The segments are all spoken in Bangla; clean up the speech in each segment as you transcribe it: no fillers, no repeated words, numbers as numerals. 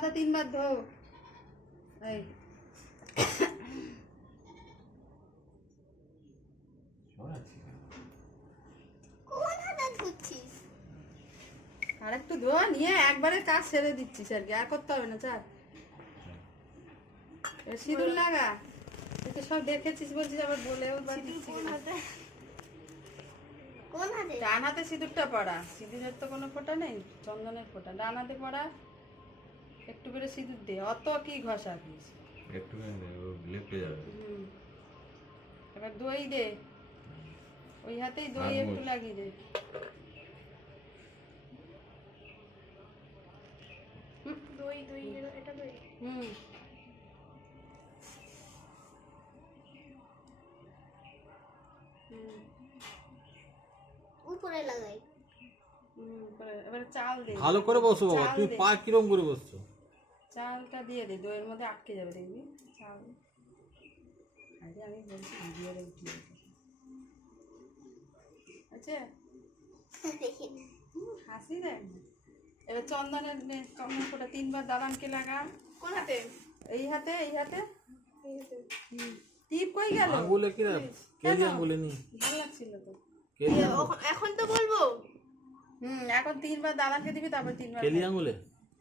মাথা তিনবার ধো। এই আর একটু ধো, নিয়ে একবারে কাজ সেরে দিচ্ছিস আর কি, আর করতে হবে না। চার সিঁদুর লাগা, তুই সব দেখেছিস বলছিস, আবার বলেও ডান হাতে সিঁদুরটা পড়া। সিঁদুরের তো কোনো ফোঁটা নেই, চন্দনের ফোঁটা। ডান হাতে পড়া, একটু করে সিঁদুর দে। অত কি ঘষা দিস, একটু লেপে যাবে। এবার দই দে, ওই হাতেই দই একটু লাগিয়ে দে। দই দই এটা দই। উপরে লাগাই। এবার চাল দে, ভালো করে বসো বাবা, তুমি পা কিরম করে বসছো? চালটা দিয়ে দে, দইয়ের মধ্যে আটকে যাবে দেখবি চাল। আরে আমি বলছি ভিডিওটা উঠিয়ে আচ্ছা দেখি হাসি দেখ। এবার চন্দনের চন্দন ফোঁটা তিনবার দাদানকে লাগা। কোন হাতে? এই হাতে, এই হাতে। টিপ কই গেল? আঙ্গুলে কি না, কেলি আঙ্গুলে নি। ভালো লাগছিল তো। এখন তো বলবো। এখন তিনবার দাদানকে দিবি, তারপর তিনবার কেলি আঙ্গুলে।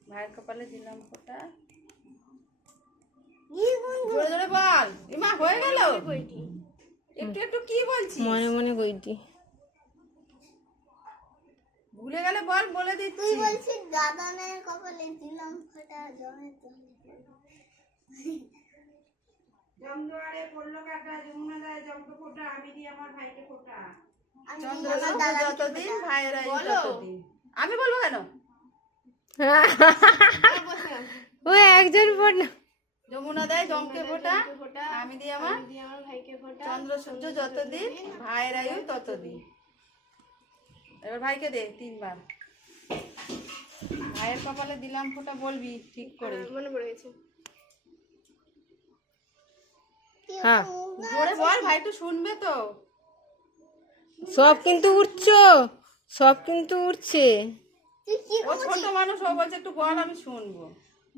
ভাইয়ের কপালে দিলাম ফোঁটা। জোরে জোরে বল। ইমা হয়ে গেল। একটু একটু কি বলছিস? মনে মনে কইটি। ভুলে গেলে বল, বলে দিচ্ছি। তুই বলছিস দাদানের কপালে দিলাম ফোঁটা জমে জমদুয়ারে পড়লো কাটা, যমুনা যায় জমকে ফোঁটা, আমি দিই আমার ভাইকে ফোঁটা। যতদিন ভাইয়েরা ততদিন। আমি বলবো কেন? ও একজন পড় না। যমুনা দেয় জমকে ফোঁটা, আমি দিই আমার ভাইকে ফোঁটা। চন্দ্র সূর্য যতদিন, ভাইয়ের আয়ু ততদিন। এবার ভাইকে দে তিনবার। ভাইয়ের কপালে দিলাম ফোঁটা বলবি ঠিক করে। মনে পড়ে গেছে। হ্যাঁ জোরে বল, ভাই তো শুনবে তো। সব কিন্তু উঠছো, সব কিন্তু উঠছে। তুই কি ও ছোট মানুষ, ও বলছে একটু বল, আমি শুনবো।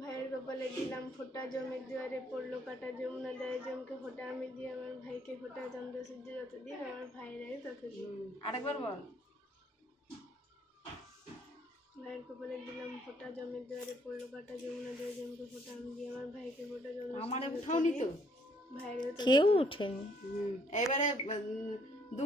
ভাইয়ের কপালে দিলাম ফোঁটা, জমের দুয়ারে পড়লো কাটা, যমুনা দেয় জমকে ফোঁটা, আমি দিই আমার ভাইকে ফোঁটা, চন্দ্র সূর্য যতদিন, আমার ভাইয়ের আয়ু ততদিন। আরেকবার বল। ভাইয়ের কপালে দিলাম ফোঁটা, জমের দুয়ারে পড়লো কাটা, যমুনা দেয় জমকে ফোঁটা, আমি দিই আমার ভাইকে ফোঁটা, চন্দ্র আমার উঠাওনি তো, ভাইয়ের কেউ উঠেনি। এবারে দু